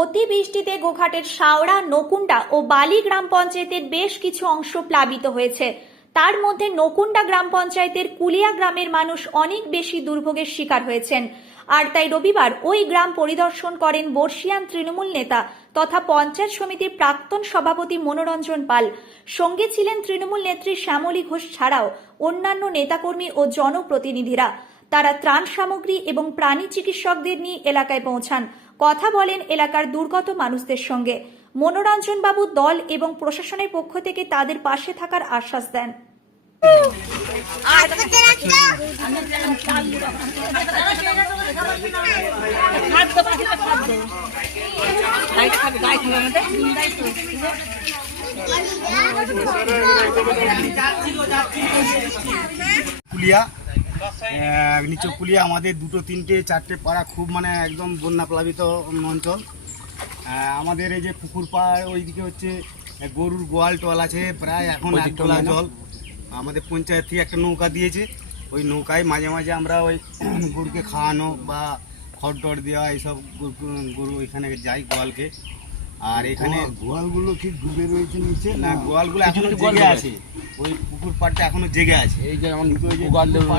অতিবৃষ্টিতে গোঘাটের শাওড়া নকুন্ডা ও বালি গ্রাম পঞ্চায়েতের বেশ কিছু অংশ প্লাবিত হয়েছে। তার মধ্যে নকুন্ডা গ্রাম পঞ্চায়েতের কুলিয়া গ্রামের মানুষ অনেক বেশি দুর্ভোগের শিকার হয়েছেন। আর তাই রবিবার ওই গ্রাম পরিদর্শন করেন বর্ষিয়ান তৃণমূল নেতা তথা পঞ্চায়েত সমিতির প্রাক্তন সভাপতি মনোরঞ্জন পাল। সঙ্গে ছিলেন তৃণমূল নেত্রী শ্যামলী ঘোষ ছাড়াও অন্যান্য নেতাকর্মী ও জনপ্রতিনিধিরা। তারা ত্রাণ সামগ্রী এবং প্রাণী চিকিৎসকদের নিয়ে এলাকায় পৌঁছান। কথা বলেন এলাকার দুর্গত মানুষদের সঙ্গে। মনোরঞ্জন বাবু দল এবং প্রশাসনের পক্ষ থেকে তাদের পাশে থাকার আশ্বাস দেন। কুলিয়া আহ, নিচু কুলিয়া আমাদের দুটো তিনটে চারটে পাড়া খুব মানে একদম বন্যা প্লাবিত অঞ্চল। আমাদের এই যে পুকুর পাড় ওইদিকে হচ্ছে গরুর গোয়াল টোয়াল আছে প্রায় এখন এক গোলা জল। আমাদের পঞ্চায়েত থেকে একটা নৌকা দিয়েছে। ওই নৌকায় মাঝে মাঝে আমরা ওই গরুকে খাওয়ানো বা খড় টড় দেওয়া এইসব গরু ওইখানে যাই গোয়ালকে। আর এখানে গোয়ালগুলো কি ডুবে রয়েছে নিচে? না গোয়ালগুলো এখনও জেগে আছে। ওই পুকুর পাড়টা এখনও জেগে আছে। এই যে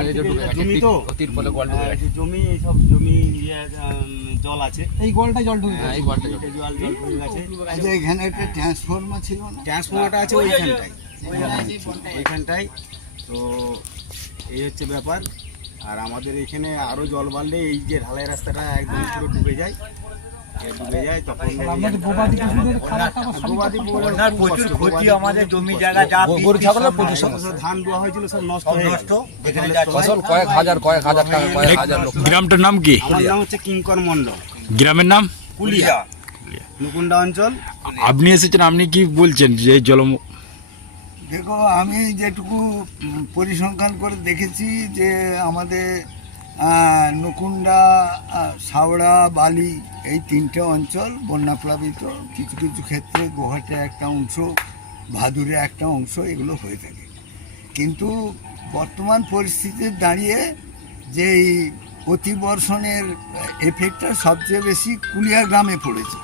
গেছে জমি তো? অতির ফলে গোয়াল গেছে। যে জমি এইসব জমি ইয়ে, জল আছে। এই গোয়ালটা জল ঢুকে হ্যাঁ এই গোয়ালটা জল জল ঢুকে গেছে। আচ্ছা এখানে একটা ট্রান্সফরমার ছিল না? ট্রান্সফর্মারটা আছে ওইখানটায়। ওইখানটায়। তো এই হচ্ছে ব্যাপার। আর আমাদের এখানে আরও জল বাড়লে এই যে ঢালাই রাস্তাটা একদম পুরো ডুবে যায়। প্রচুর ক্ষতি আমাদের জমি জায়গা যা গরু ছাগলের প্রচুর সমস্যা ধান দেওয়া হয়েছিল সব নষ্ট হয়ে নষ্ট। ফসল কয়েক হাজার কয়েক হাজার টাকা কয়েক হাজার গ্রামটার নাম কি? আমার নাম হচ্ছে কিঙ্কর মন্ডল গ্রামের নাম? কুলিয়া মুকুন্ডা অঞ্চল। আপনি এসেছেন আপনি কি বলছেন যে এই জল দেখো আমি যেটুকু পরিসংখ্যান করে দেখেছি যে আমাদের নকুন্ডা সাওড়া বালি এই তিনটে অঞ্চল বন্যাপ্লাবিত কিছু কিছু ক্ষেত্রে গোহাটে একটা অংশ ভাদুরে একটা অংশ এগুলো হয়ে থাকে। কিন্তু বর্তমান পরিস্থিতিতে দাঁড়িয়ে যেই অতিবর্ষণের এফেক্টটা সবচেয়ে বেশি কুলিয়া গ্রামে পড়েছে।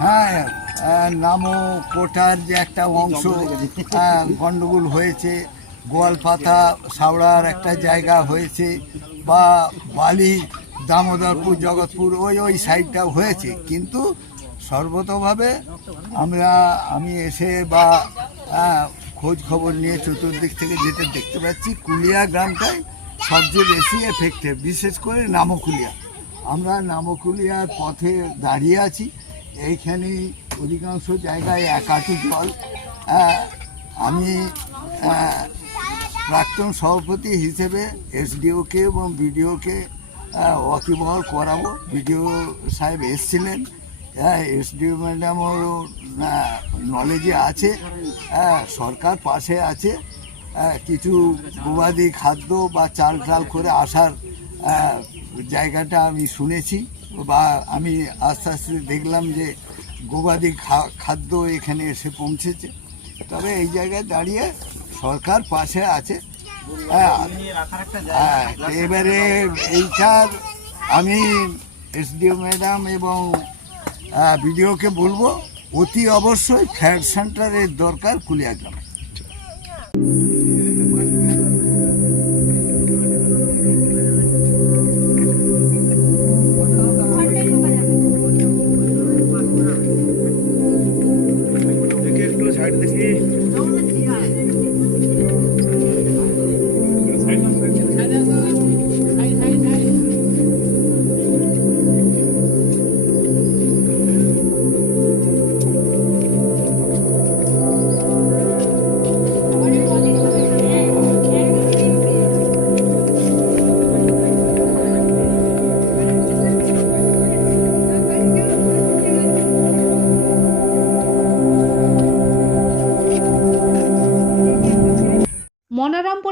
হ্যাঁ নামো কোটার যে একটা অংশ গণ্ডগোল হয়েছে। গোয়ালপাতা সাওড়ার একটা জায়গা হয়েছে বা বালি, দামোদরপুর, জগৎপুর, ওই ওই সাইডটা হয়েছে। কিন্তু সর্বতভাবে আমরা, আমি এসে বা খোঁজ খবর নিয়ে চতুর্দিক থেকে যেতে দেখতে পাচ্ছি, কুলিয়া গ্রামটাই সবচেয়ে বেশি এফেক্টেড বিশেষ করে নামকুলিয়া। আমরা নামকুলিয়ার পথে দাঁড়িয়ে আছি। এইখানে অধিকাংশ জায়গায় একাটু জল আমি প্রাক্তন সভাপতি হিসেবে এসডিওকে এবং বিডিওকে ওয়াকিবহল করাবো। বিডিও সাহেব এসছিলেন। হ্যাঁ এসডিও ম্যাডামও নলেজে আছে। হ্যাঁ সরকার পাশে আছে। হ্যাঁ, কিছু গবাদি খাদ্য বা চাল টাল করে আসার জায়গাটা আমি শুনেছি বা আমি আস্তে আস্তে দেখলাম যে গবাদি খাদ্য এখানে এসে পৌঁছেছে। তবে এই জায়গায় দাঁড়িয়ে সরকার পাশে আছে। হ্যাঁ হ্যাঁ, এবারে এইটার আমি এসডিও ম্যাডাম এবং বিডিওকে বলব অতি অবশ্যই ফ্যাট সেন্টারের দরকার কুলিয়াগ্রামে। একটু